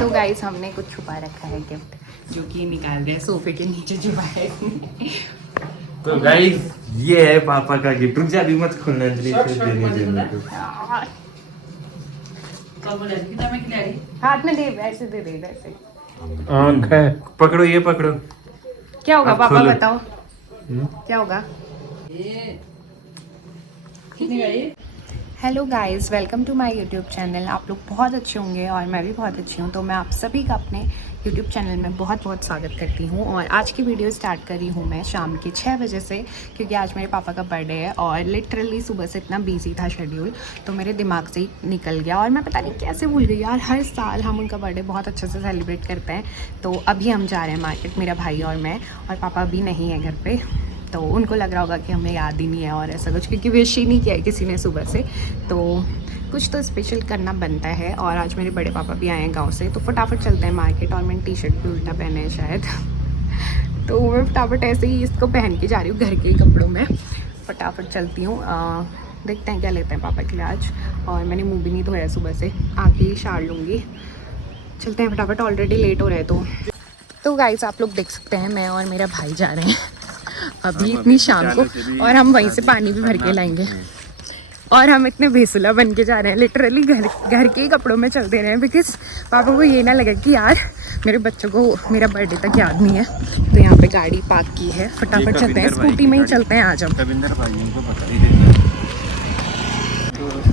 तो गाइस हमने कुछ छुपा रखा है गिफ्ट, जो कि निकाल रहे हैं सोफे के नीचे छुपा है। तो गाइस ये है पापा का गिफ्ट। रुक जा, अभी मत खोलना, अंजलि से देने दे मेरे को। हाथ में दे, ऐसे दे दे, ऐसे। आंख है, पकड़ो, ये पकड़ो। क्या होगा अब पापा खोलो। बताओ, क्या होगा? Hello guys, welcome to my YouTube channel. आप लोग बहुत अच्छे होंगे और मैं भी बहुत अच्छी हूँ। तो मैं आप सभी का अपने यूट्यूब चैनल में बहुत बहुत स्वागत करती हूँ। और आज की वीडियो स्टार्ट करी हूँ मैं शाम के 6 बजे से, क्योंकि आज मेरे पापा का बर्थडे है। और लिटरली सुबह से इतना बिजी था शेड्यूल, तो मेरे दिमाग से ही निकल गया। और मैं पता नहीं कैसे भूल गई यार, हर साल हम उनका बर्थडे बहुत अच्छे से सेलिब्रेट करते हैं। तो अभी हम जा रहे हैं मार्केट, मेरा भाई और मैं, और पापा अभी नहीं है घर पर। तो उनको लग रहा होगा कि हमें याद ही नहीं है और ऐसा कुछ, क्योंकि विश ही नहीं किया है किसी ने सुबह से। तो कुछ तो स्पेशल करना बनता है। और आज मेरे बड़े पापा भी आए हैं गांव से, तो फटाफट चलते हैं मार्केट। और मैंने टी शर्ट भी उल्टा पहना है शायद। तो मैं फटाफट ऐसे ही इसको पहन के जा रही हूँ घर के ही कपड़ों में। फटाफट चलती हूँ, देखते हैं क्या लेते हैं पापा के लिए आज। और मैंने मुँह भी नहीं धोया सुबह से, आके ही शार लूँगी। चलते हैं फटाफट, ऑलरेडी लेट हो रहा है। तो गाइस आप लोग देख सकते हैं, मैं और मेरा भाई जा रहे हैं अभी इतनी शाम को, और हम वहीं से पानी भी भर के लाएंगे। और हम इतने बेसुला बन के जा रहे हैं, लिटरली घर के ही कपड़ों में चलते रहे हैं, बिकॉज पापा को ये ना लगे कि यार मेरे बच्चों को मेरा बर्थडे तक याद नहीं है। तो यहाँ पे गाड़ी पार्क की है, फटाफट चलते हैं, स्कूटी में ही चलते हैं आज हम।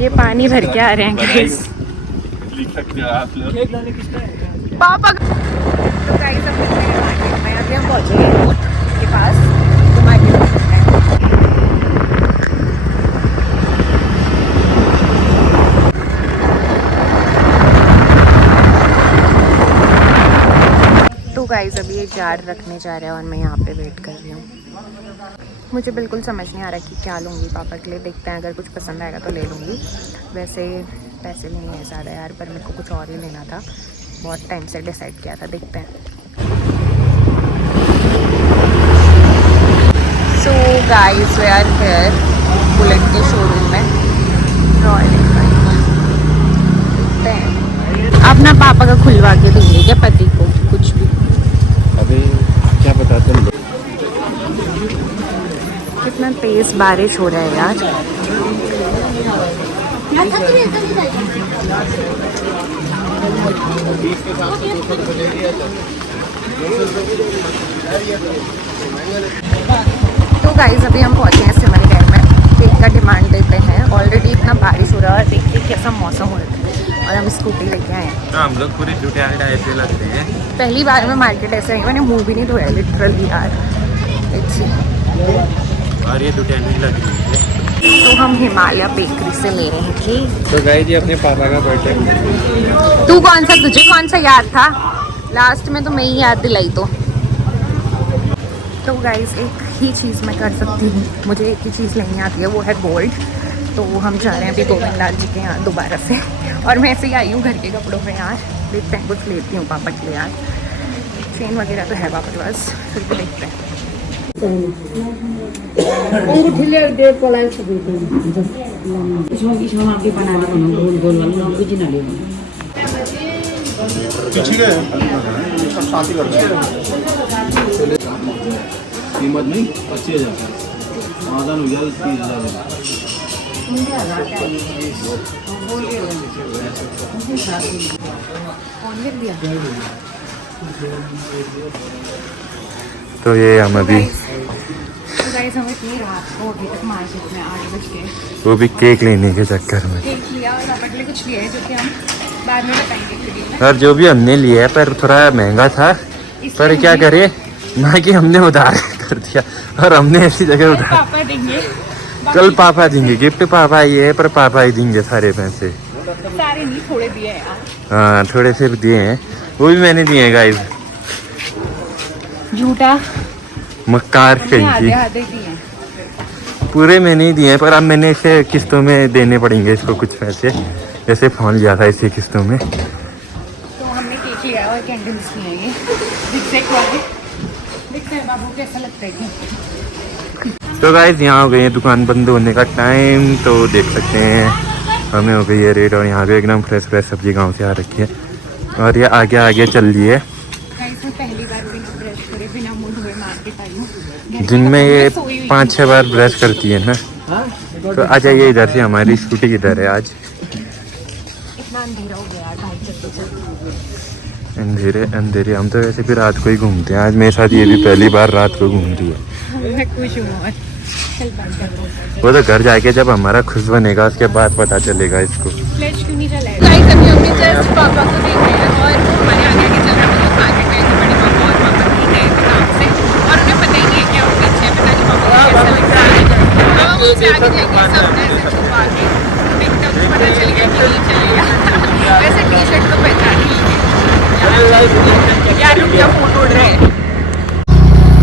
ये पानी भर के आ रहे हैं गाइस पापा। तो गाइस हम मार्केट में अभी हम पहुँचे रोड के पास, तो मार्केट में चलते हैं। तो गाइस अभी ये जार रखने जा रहे हैं और मैं यहाँ पे वेट कर रही हूँ। मुझे बिल्कुल समझ नहीं आ रहा कि क्या लूँगी पापा के लिए। देखते हैं, अगर कुछ पसंद आएगा तो ले लूँगी। वैसे पैसे नहीं है ज़्यादा यार, पर मेरे को कुछ और ही लेना था, बहुत टाइम से डिसाइड किया था। देखते हैं। So guys we are here bullet के शोरूम में, रॉयल एनफील्ड। देखते हैं, आप ना पापा का खुलवा के देंगे क्या पति को कुछ भी? अबे क्या बताते हैं। कितना तेज बारिश हो रहा है यार। तो गाइस अभी हम पहुंचे हैं सिमरगढ़ में, केक का डिमांड देते हैं। ऑलरेडी इतना बारिश हो रहा है और देखिए कैसा मौसम हो रहा है। और हम स्कूटी लेके आए हैं। हम लोग पूरी जुटे ऐसे लगते हैं। पहली बार मैं मार्केट ऐसे आई, मैंने मुंह भी नहीं धोया लिटरली यार। और ये दुटियानी लग रही है। तो हम हिमालय बेकरी से ले रहे हैं ठीक। तो गाइस ये अपने पापा का बर्थडे। तू कौन सा, तुझे कौन सा याद था? लास्ट में तो मैं ही याद दिलाई। तो गाइस एक ही चीज़ मैं कर सकती हूँ, मुझे एक ही चीज़ लेनी आती है, वो है गोल्ड। तो हम जा रहे हैं अभी गोविंद लाल जी के यहाँ दोबारा से। और मैं ऐसे ही आई हूँ घर के कपड़ों में यार। देखते हैं कुछ लेती हूँ पापा के लिए यार। चेन वगैरह तो है पापा के पास, फिर भी देखते हैं। कीमत नहीं 25,000 समाधान हो गया 30,000। तो ये हम अभी हम इतनी रात को अभी तक मार्केट में 8 बज गए, वो भी केक लेने के चक्कर में। केक लिया और पापा के लिए कुछ लिया है, जो कि हम बाद में बताएंगे। और जो भी हमने लिया है पर थोड़ा महंगा था, पर क्या करे ना कि हमने उधार कर दिया। और हमने ऐसी जगह उधार, पापा देंगे, कल पापा देंगे गिफ्ट। पापा ये है, पर पापा ही देंगे सारे पैसे। सारे नहीं, थोड़े दिए हैं यार। हाँ थोड़े से दिए हैं, वो भी मैंने दिए हैं गाइस। झूठा मक्कार कहीं आधे की, आधे दिए हैं। पूरे मैंने ही दिए हैं, पर अब मैंने इसे किस्तों में देने पड़ेंगे इसको कुछ पैसे। जैसे फोन लिया था इसे किस्तों में। तो हमने केक लिया और कैंडल्स लिए हैं, ये zigzag वाले। देखते हैं बाबू कैसा लगता है कि। तो गाइस यहाँ हो गई है दुकान बंद होने का टाइम। तो देख सकते हैं हमें हो गई है रेट। और यहाँ पे एकदम फ्रेश फ्रेश सब्जी गांव से आ रखी है। और ये आगे आगे चल रही है। गाइस मैं पहली बार बिना ब्रश करे बिना मुंह धोए मार्केट आई हूँ। दिन में ये 5-6 बार ब्रश करती है ना। तो आ जाइए इधर से, हमारी स्कूटी किधर है आज? इतना अंधेरा हो गया यार बाइक चलते चलते। अंधेरे अंधेरे, हम तो वैसे भी रात को ही घूमते हैं। आज मेरे साथ ये भी पहली बार रात को घूमती है। मैं खुश हूँ और चल बात करते हैं। वो तो घर जाके जब हमारा खुश बनेगा उसके बाद पता चलेगा इसको। फ्लैश क्यों नहीं चलाएगा? गाइस अभी हमने जस्ट पापा को देख लिया और वो हमारे आगे आगे चल रहा है। हम लोग मार्केट गए थे, बड़े पापा और पापा नहीं गए थे काम से और उन्हें पता ही नहीं है क्या वो पीछे है। पता नहीं पापा को कैसा लग रहा है। पापा मुझसे आगे जाएंगे सब ऐसे छुपा के देखते हैं, पता चल गया कि नहीं चलेगा। वैसे टी शर्ट तो पहचान ही यार रुक जा, फोन उड़ रहे हैं।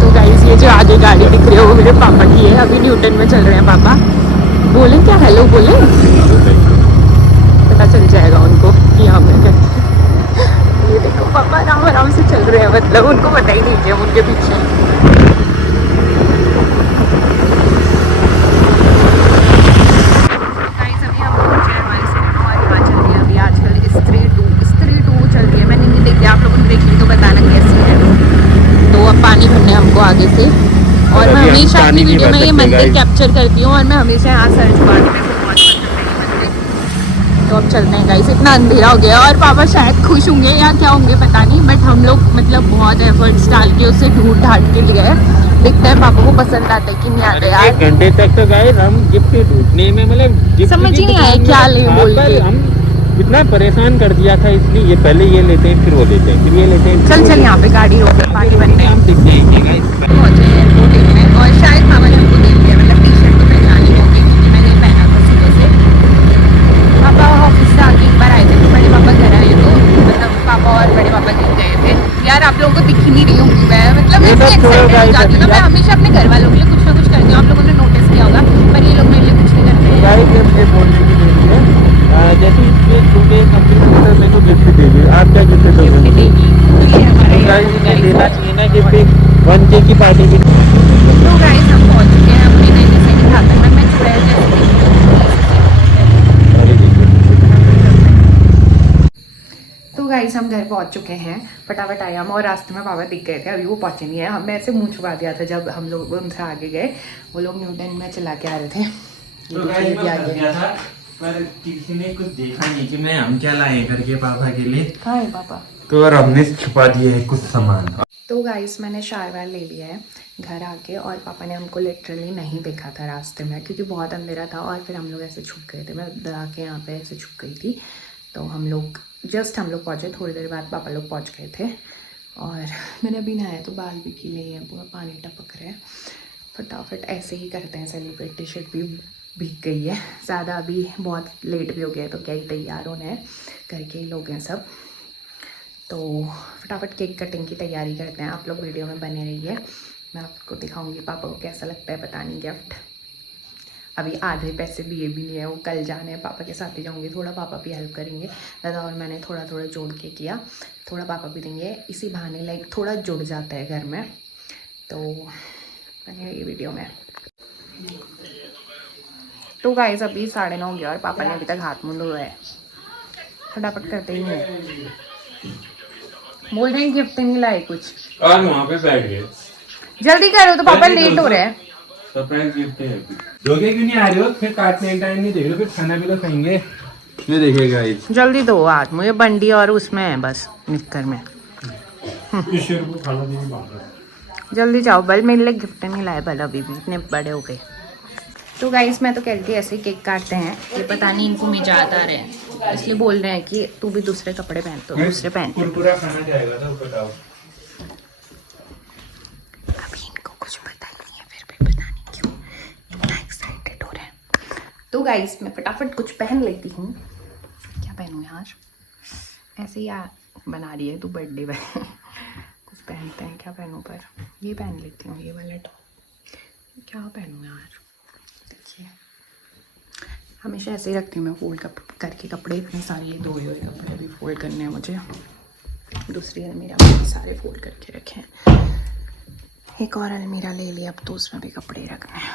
तो गाइस ये जो आगे गाड़ी दिख रही है वो मेरे पापा की है। अभी न्यूटन में चल रहे हैं पापा। बोले क्या हेलो बोले, पता चल जाएगा उनको कि हमें कहते। ये देखो पापा आराम आराम से चल रहे हैं, मतलब उनको पता ही नहीं है उनके पीछे। गाइस अभी हम पहुंचे हैं हमारे सिनेमा और वहाँ चल रही है अभी आजकल स्त्री टू चल रही है। मैंने नहीं देखी, आप लोगों ने देख ली तो बताना कैसी है। तो अब पानी भरने हमको आगे से, और मैं हमेशा अपनी वीडियो में ये मंदिर कैप्चर करती हूँ और मैं हमेशा यहाँ सर्च मारती हूँ। तो अब चलते हैं गाइस, इतना अंधेरा हो गया और पापा शायद खुश होंगे या क्या होंगे पता नहीं, बट हम लोग मतलब बहुत एफर्ट्स डाल के उसे ढूंढ ढांढ के लिए देखते हैं पापा को पसंद आता है कि नहीं आता यार। 1 घंटे तक तो गाइस हम गिफ्ट ढूंढने में मतलब समझ ही नहीं आया क्या ले बोल के। हम इतना परेशान कर दिया था, इसलिए ये पहले ये लेते हैं फिर वो लेते हैं फिर ये लेते हैं। चल चल यहाँ पे गाड़ी रोक के पानी बनने हम दिख जाएंगे गाइस। पहुंचे एयरपोर्ट में और शायद पापा ने हमको देख लिया, मतलब टी शर्ट तो पहचानी होगी क्योंकि मैंने पहना था सुबह से। पापा ऑफिस से आगे एक बार आए थे तो बड़े पापा घर आए तो मतलब पापा और बड़े पापा गिर गए थे। यार आप लोगों को दिख ही नहीं रही होंगी मैं, मतलब ऐसे एक्साइटेड हो जाती हूँ ना। मैं हमेशा अपने घर वालों के लिए कुछ ना कुछ करती हूँ, आप लोगों ने नोटिस किया होगा, पर ये लोग मेरे लिए कुछ नहीं करते। जैसे इसमें छोटे कंप्लीमेंट मेरे को गिफ्ट दे दी, आप क्या गिफ्ट दोगे? तो ये हमारा देना चाहिए ना गिफ्ट 1K की पार्टी की। तो गाइस हम पहुंच चुके हैं अपने नैनी से दिखाते हैं। मैं चुड़ैल जैसे तो गाइस हम घर पहुंच चुके हैं, फटाफट आए हम और रास्ते में पापा दिख गए थे। अभी वो पहुंचे नहीं है, हम ऐसे मुंह छुपा दिया था जब हम लोग उनसे आगे गए। वो लोग न्यूटन में चला के आ रहे थे। तो गाइस मैं फंस गया था, पर किसी ने कुछ देखा नहीं कि मैं हम क्या लाए करके पापा के लिए। कहाँ है पापा? तो और हमने छुपा दिए है कुछ सामान। तो गाइस मैंने शारवार ले लिया है घर आके और पापा ने हमको लिटरली नहीं देखा था रास्ते में क्योंकि बहुत अंधेरा था और फिर हम लोग ऐसे छुप गए थे। मैं दबा के यहाँ पे ऐसे छुप गई थी। तो हम लोग पहुँचे, थोड़ी देर बाद पापा लोग पहुँच गए थे और मैंने अभी नहाया तो बाल भी खिले हैं, पूरा पानी टपक रहा है। फटाफट ऐसे ही करते हैं सेलिब्रेट। टी शर्ट भी भीग गई है ज़्यादा, अभी बहुत लेट भी हो गया है तो क्या ही तैयार होना है, करके ही लोग हैं सब। तो फटाफट केक कटिंग की तैयारी करते हैं। आप लोग वीडियो में बने रहिए, मैं आपको दिखाऊंगी पापा को कैसा लगता है पता नहीं गिफ्ट। अभी आधे पैसे दिए भी नहीं है, वो कल जाने हैं, पापा के साथ ही जाऊंगी। थोड़ा पापा भी हेल्प करेंगे दादा और मैंने थोड़ा थोड़ा जोड़ के किया, थोड़ा पापा भी देंगे। इसी बहाने लाइक थोड़ा जुड़ जाता है घर में। तो बने ये वीडियो में। तो गाइस अभी 9:30 हो गया और पापा ने अभी तक हाथ मुँह धोए है। फटाफट करते ही नहीं है, बोल रहे हैं गिफ्ट नहीं लाए कुछ और वहाँ पे बैठ गए। जल्दी करो तो पापा लेट हो रहे हैं। सरप्राइज गिफ्ट है। दोगे क्यों नहीं आ रहे हो? फिर काटने टाइम नहीं देख लो, फिर खाना भी तो खाएंगे। ये देखिए गाइस, जल्दी दो आज मुझे बंडी और उसमें है बस निक्कर में। को खाना देनी बात है। जल्दी जाओ, बल मेरे लिए गिफ्ट नहीं लाए बल, अभी भी इतने बड़े हो गए। तो गाइस मैं तो कह रही थी ऐसे ही केक काटते हैं, ये पता नहीं इनको मजा आता रहे हैं इसलिए बोल रहे हैं कि तू भी दूसरे कपड़े पहन, तो दूसरे पहन। कुरकुरा खाना जाएगा तो बताओ। अभी इनको कुछ पता ही नहीं है, फिर भी पता नहीं क्यों इतना एक्साइटेड हो रहे हैं। तो गाइस मैं फटाफट कुछ पहन लेती हूँ। क्या पहनूँ यार, ऐसे ही यार बना रही है तू बर्थडे में कुछ पहनते हैं, क्या पहनूँ? पर ये पहन लेती हूँ, ये वाला टॉप। क्या पहनूँ यार, देखिए हमेशा ऐसे ही रखती हूँ मैं फोल्ड करके कपड़े। इतने सारे ये धोए हुए कपड़े भी फोल्ड करने हैं मुझे। दूसरी अलमीरा में सारे फोल्ड करके रखे हैं। एक और अलमीरा ले लिया, अब तो उसमें भी कपड़े रखने हैं।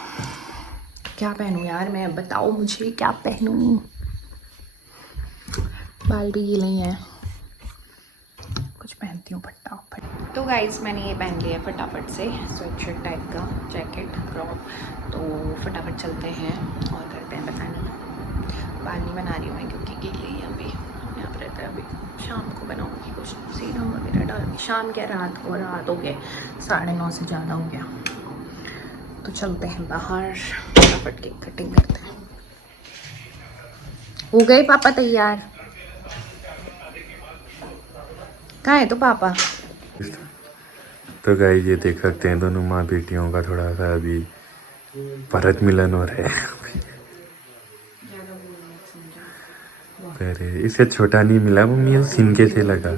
क्या पहनूँ यार मैं, बताओ मुझे क्या पहनूँ? बाल भी गीले हैं, कुछ पहनती हूँ फटाफट। तो गाइस मैंने ये पहन लिया फटाफट से स्वेटशर्ट टाइप का जैकेट क्रॉप। तो फटाफट चलते हैं और करते हैं। पता नहीं बाल नहीं बना रही हूँ मैं क्योंकि गीली है अभी यहाँ पर रहता है। अभी शाम को बनाऊँगी कुछ सीरम वगैरह डाल। शाम क्या रात को, रात हो गए 9:30 से ज़्यादा हो गया। तो चलते हैं बाहर फटाफट केक कटिंग करते हैं। हो गए पापा तैयार? कहाँ है तो पापा? तो गाइस ये देख सकते हैं दोनों माँ बेटियों का थोड़ा सा अभी भरत मिलन हो रहा है। अरे इससे छोटा नहीं मिला मम्मी, वो सिनके से लगा।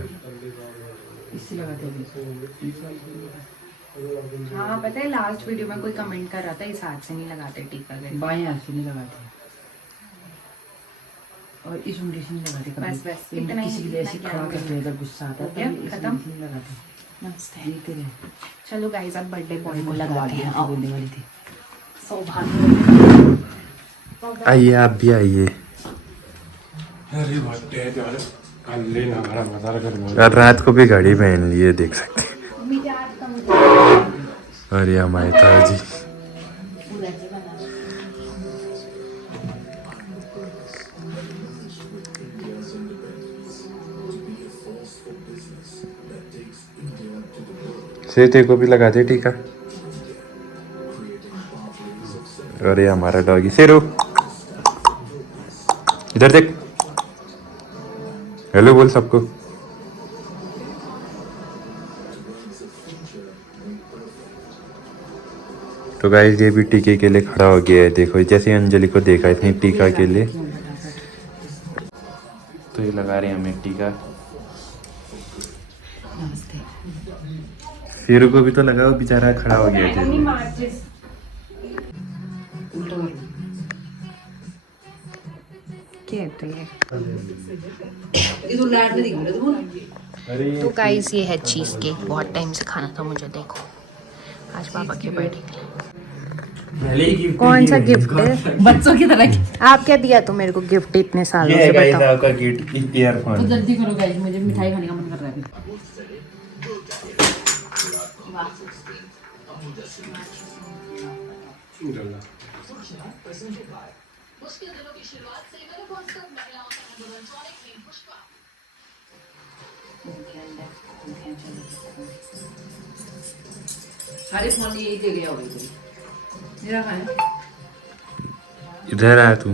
हाँ पता है लास्ट वीडियो में कोई कमेंट कर रहा था इस हाथ से नहीं लगाते टीका के, बाएं हाथ से नहीं लगाते और इस उंगली से नहीं लगाते कभी। बस बस इतना ही। किसी के लिए ऐसे खड़ा करते हैं जब गुस्सा आता है तभी इस खत्म? उंगली से नहीं लगाते। मस्त है। देखते रहे। चलो गाइस अब बर्थडे बॉय को लगा लगाते दिया हैं। तो बोलने वाली थी। सौभाग्य आइए आप भी आइए। और रात को भी घड़ी पहन लिए देख सकते हैं। अरे हमारे ताजी सेते को भी लगा दे टीका। अरे हमारा डॉगी शेरू इधर देख, हेलो बोल सबको। तो गाइस ये भी टीके के लिए खड़ा हो गया है। देखो जैसे अंजलि को देखा इसने टीका के लिए, तो ये लगा रहे हैं हमें टीका। नमस्ते। शेरू को भी तो लगा, वो बेचारा खड़ा हो गया है। उल्टा कर। कहते हैं। इधर लाइट नहीं दिख रहा बोल। तो गाइस ये है चीज़ केक, बहुत टाइम से खाना था मुझे। देखो आज पापा के बर्थडे। कौन सा गिफ्ट है? बच्चों की तरह। आप क्या दिया तो मेरे को गिफ्ट इतने सालों ये से? गाइस बताओ। आपका गिफ्ट ईयरफोन। तो जल्दी करो गाइस, मुझे मिठाई खाने का मन कर रहा है अभी। अरे फोन यही दे गया होगा इधर। मेरा कहाँ है? इधर आ तू।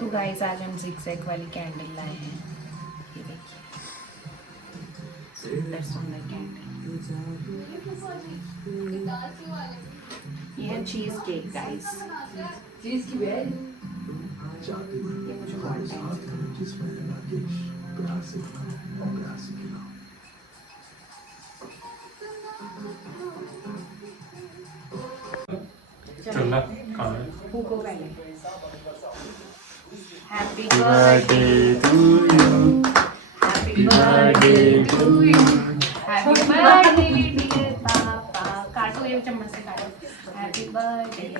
तो गाइस आज हम zigzag वाली कैंडल लाए हैं। ये देखिए सुंदर सुंदर कैंडल। ये है चीज केक गाइस। चीज की बैग। ये मुझे बहुत टाइम से Hugo पहले। Happy birthday to you. Happy birthday to you. Happy birthday dear पापा। काटो ये चम्मच से काटो। Happy birthday।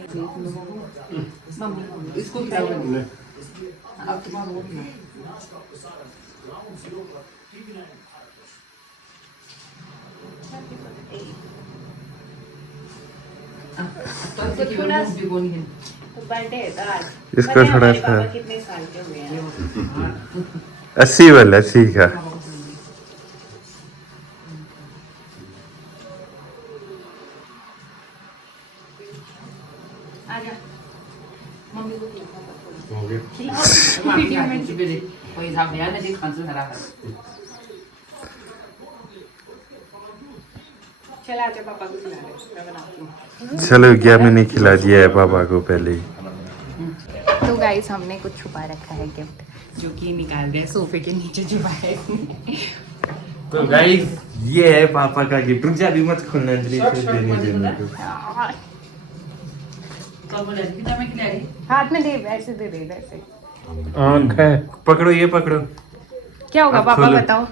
मम्मी इसको खिलाओ तुमने। अब तुम्हारा वो खिलाओ। तो थोड़ा भिगोनी है। तो बर्थडे है तो आज। इसको पता है थोड़ा हमारे सा पापा कितने साल के हुए हैं? 80 वाला 80 का। आजा मम्मी को वीडियो में कोई हिसाब नहीं आया ना खांसी खराब है। चल आजा पापा को खिला दे, मैं बनाती हूँ। चलो क्या मैंने खिला दिया है पापा को पहले ही। तो गाइस हमने कुछ छुपा रखा है गिफ्ट, जो कि निकाल रहे हैं सोफे के नीचे छुपाए। तो गाइस ये है पापा का गिफ्ट। रुक जा अभी मत खोलना अंजलि, से देने दे मेरे को। कब बोले कितना में खिला रही? हाथ में दे, ऐसे दे दे वैसे। आंख है, पकड़ो ये पकड़ो। क्या होगा अब पापा खोलो। बताओ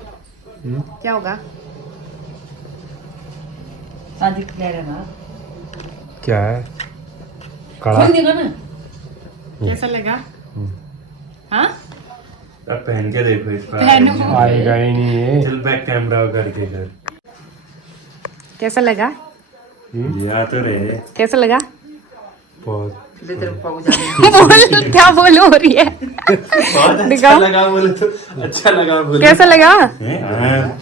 क्या होगा? शादी खिला रहा ना। क्या है? कड़ा। खोल देगा ना। कैसा लगा? हाँ अब पहन के देखो इसको। पहनो। आएगा ही नहीं है। चल बैक कैमरा करके कर। कैसा लगा? ये आ तो रहे। कैसा लगा? बहुत तेरे पापा को जाने बोल, क्या बोल हो रही है? बहुत अच्छा दिखाओ। लगा बोले तो अच्छा लगा बोले। कैसा लगा?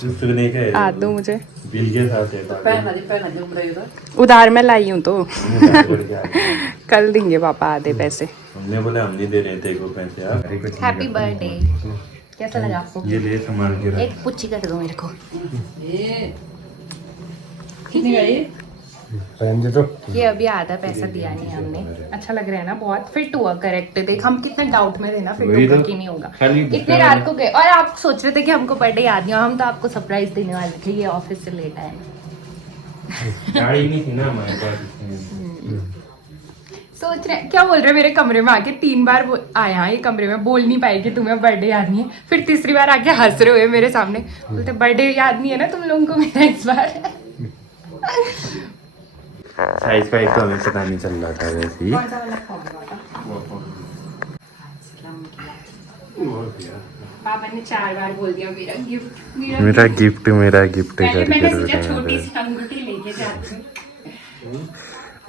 सुनने के आ दो मुझे। बिल के साथ है पहना दे उम्र ये तो उधार में लाई हूँ तो कल देंगे पापा आधे पैसे। हमने बोला हम नहीं दे रहे थे को पैसे आप। Happy birthday. कैसा लगा आपको? ये ले संभाल के रख। एक पुच्ची कर दो मेरे को। ये कितने का ये पहन दे तो। ये अभी आधा पैसा दिया नहीं हमने। अच्छा लग रहा है ना? बहुत फिट हुआ। करेक्ट देख, हम कितने डाउट में थे ना फिट वही होगा तो। कि नहीं होगा। खाली इतने रात को गए और आप सोच रहे थे कि हमको बर्थडे याद नहीं, और हम तो आपको सरप्राइज देने वाले थे। ये ऑफिस से लेट आए। गाड़ी नहीं थी ना हमारे पास। सोच रहे क्या बोल रहे, मेरे कमरे में आके 3 बार आया ये कमरे में, बोल नहीं पाई कि तुम्हें बर्थडे याद नहीं है। फिर तीसरी बार आके हंस रहे हुए मेरे सामने, बोलते बर्थडे याद नहीं है ना तुम लोगों को मेरा इस बार। साइज का एक तो हमें पता नहीं चल रहा था वैसे ही। कौन सा वाला फॉर्म पापा ने 4 बार बोल दिया मेरा गिफ्ट मेरा गिफ्ट पहले मैंने सोचा करके छोटी सी अंगूठी लेके जाती हूँ।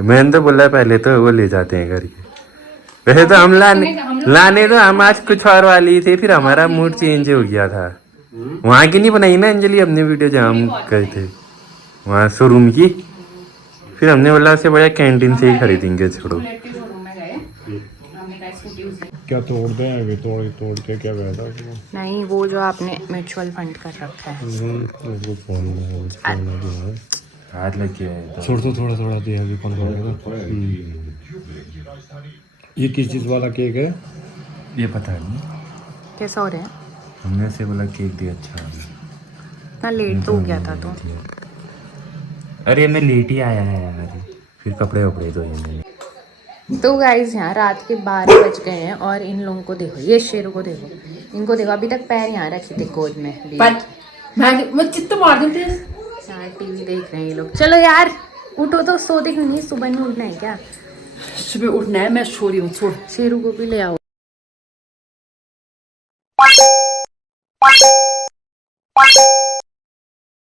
मैंने तो बोला पहले तो वो ले जाते हैं करके। वैसे तो हम लाने तो हम आज कुछ और वाली थे, फिर हमारा मूड चेंज हो गया था। वहाँ की नहीं बनाई ना अंजलि हमने वीडियो जहाँ हम गए थे वहाँ शोरूम की। फिर हमने बोला उससे बढ़िया कैंटीन से ही खरीदेंगे। छोड़ो शोरूम में गए, हमने कहा स्कूटी उसे क्या तोड़ दे अभी? तोड़ के क्या कहता है? नहीं, वो जो आपने म्यूचुअल फंड कर रखा है। उसको फोन में हाथ लग गया है तो। छोड़ तो थोड़ा दिया अभी कौन करेगा। ये किस चीज़ वाला केक है? ये पता नहीं, कैसा हो रहा है? हमने से बोला केक दे अच्छा। इतना लेट तो हो गया था तो। अरे मैं लेट ही आया है यार, फिर कपड़े वपड़े धोए मैंने। तो गाइज यहाँ रात के 12 बज गए हैं और इन लोगों को देखो, ये शेरों को देखो, इनको देखो, अभी तक पैर यहाँ रखे थे गोद में। मैं चित्त मार दूं तेरे। यार टीवी देख रहे हैं ये लोग। चलो यार उठो तो, सोते क्यों नहीं? सुबह में उठना है क्या? सुबह उठना है, मैं सो रही हूँ। छोड़ शेरू को भी ले आओ।